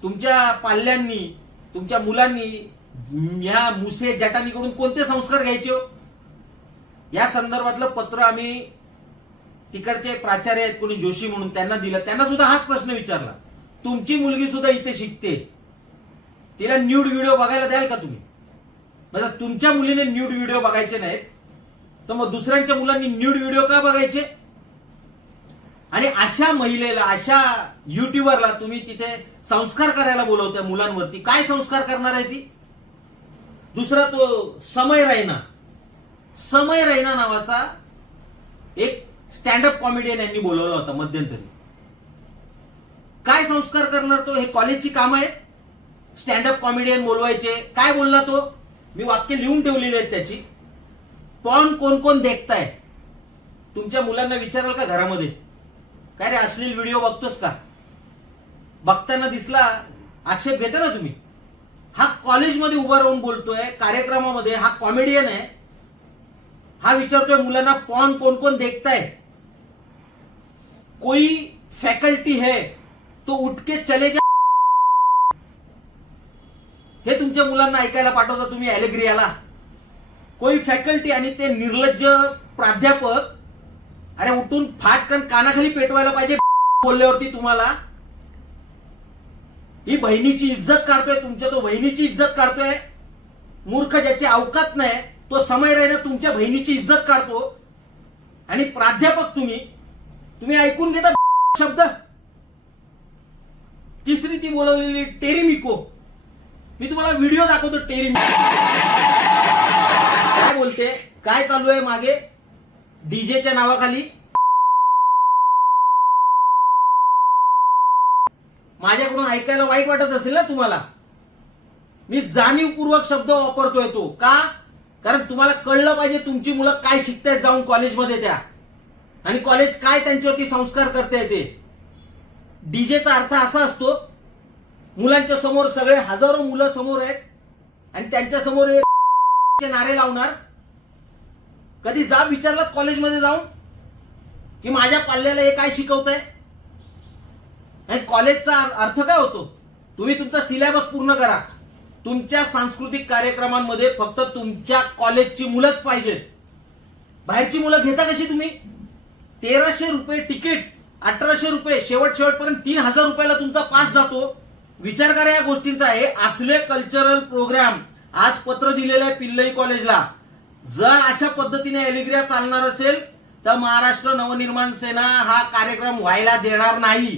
तुमच्या पाल्यांनी, तुमच्या मुलांनी ह्या मुसे जटांकडून कोणते संस्कार घ्यायचे हो? या संदर्भातलं पत्र आम्ही तिकडचे प्राचार्य आहेत कोणी जोशी म्हणून त्यांना दिलं. त्यांना सुद्धा हाच प्रश्न विचारला. तुमची मुलगी सुद्धा इथे शिकते, तिला न्यूड व्हिडिओ बघायला द्याल का तुम्ही? म्हणजे तुमच्या मुलीने न्यूड व्हिडिओ बघायचे नाहीत तर मग दुसऱ्यांच्या मुलांनी न्यूड व्हिडिओ का बघायचे? आणि अशा महिलेला, अशा युट्यूबरला तुम्ही तिथे संस्कार करायला बोलवत्या मुलांवरती. काय संस्कार करणार आहे ती? दुसरा तो समय रैना नावाचा एक स्टँडअप कॉमेडियन यांनी बोलवला होता मध्यंतरी. काय संस्कार करणार तो? हे कॉलेजची कामं आहेत? स्टँडअप कॉमेडियन बोलवायचे? काय बोलला तो? मी वाक्य लिहून ठेवलेली आहेत त्याची. पॉर्न कोण कोण देखताय? तुमच्या मुलांना विचाराल का घरामध्ये, काय रे अश्लील व्हिडिओ बघतोस का? बघताना दिसला आक्षेप घेता ना तुम्ही. हा कॉलेजमध्ये उभा राहून बोलतोय, कार्यक्रमामध्ये हा कॉमेडियन आहे, हा विचारतोय मुलांना पॉर्न कोण कोण देखताय? कोई फैकल्टी है तो उठ के चले जा, हे तुमच्या मुलांना ऐकायला पाठवता तुम्ही ॲलेग्रियाला. कोई फॅकल्टी आणि ते निर्लज्ज प्राध्यापक, अरे उठून फाटकन कानाखाली पेटवायला पाहिजे बोलल्यावरती तुम्हाला. ही बहिणीची इज्जत काढतोय तुमच्या, तो बहिणीची इज्जत काढतोय. मूर्ख ज्याची अवकात नाही तो समय रैना तुमच्या बहिणीची इज्जत काढतो. आणि प्राध्यापक तुम्ही ऐकून घेता शब्द. तिसरी ती बोलवलेली टेरिमिको, मी तुम्हाला व्हिडिओ दाखवतो. टेरिमिको काय बोलते, काय चालू आहे मागे डीजेच्या नावाखाली. माझ्याकडून ऐकायला वाईट वाटत असेल ना तुम्हाला. मी जाणीवपूर्वक शब्द वापरतोय तो का? कारण तुम्हाला कळलं पाहिजे तुमची मुलं काय शिकतायत जाऊन कॉलेजमध्ये त्या, आणि कॉलेज काय त्यांच्यावरती संस्कार करते ते. डीजेचा अर्थ असा असतो, मुलांच्या समोर सगळे हजारो मुलं समोर आहेत आणि त्यांच्या समोर नारे लावणार. कधी जा विचारलं कॉलेजमध्ये जाऊन की माझ्या पाल्याला हे काय शिकवतंय? आणि कॉलेजचा अर्थ काय होतो? तुम्ही तुमचा सिलेबस पूर्ण करा. तुमच्या सांस्कृतिक कार्यक्रमांमध्ये फक्त तुमच्या कॉलेजची मुलंच पाहिजेत. बाहेरची मुलं घेता कशी तुम्ही? 1300 रुपये तिकीट, 1800 रुपये, शेवटपर्यंत 3000 रुपयाला तुमचा पास जातो. विचार करा या गोष्टींचा. हे असले कल्चरल प्रोग्राम आज पत्र दिलेलं आहे पिल्लई कॉलेजला. जर अशा पद्धतीने ॲलेग्रिया चालणार असेल तर महाराष्ट्र नवनिर्माण सेना हा कार्यक्रम व्हायला देणार नाही.